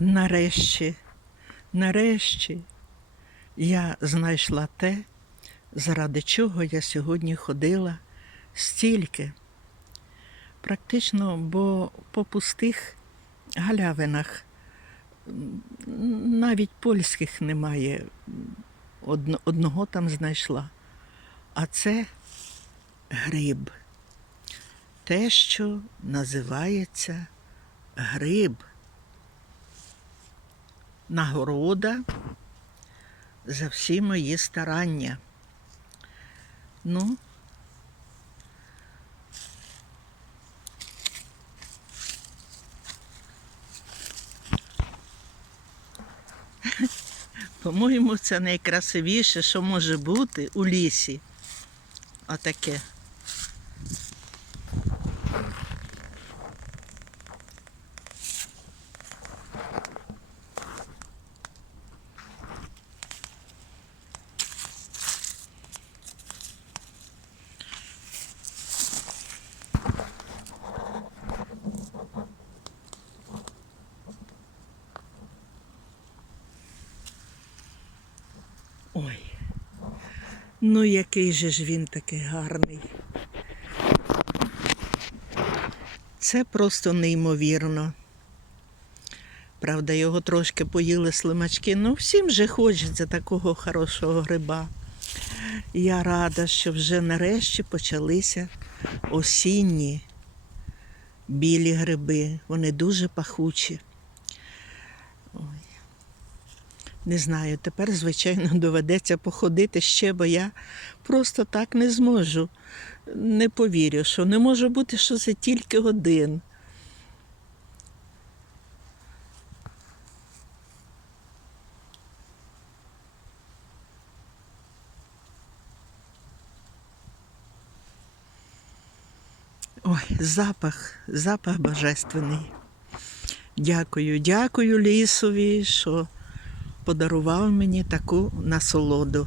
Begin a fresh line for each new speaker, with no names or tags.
Нарешті, нарешті я знайшла те, заради чого я сьогодні ходила стільки. Практично, бо по пустих галявинах навіть польських немає. Одного там знайшла. А це гриб. Те, що називається гриб. Нагорода за всі мої старання. Ну, по-моєму, це найкрасивіше, що може бути у лісі. Отаке. Ну, який же ж він такий гарний. Це просто неймовірно. Правда, його трошки поїли слимачки. Ну, всім же хочеться такого хорошого гриба. Я рада, що вже нарешті почалися осінні білі гриби. Вони дуже пахучі. Ой. Не знаю, тепер, звичайно, доведеться походити ще, бо я просто так не зможу. Не повірю, що не може бути, що це тільки один. Ой, запах, запах божественний. Дякую, дякую лісові, що подарував мені таку насолоду.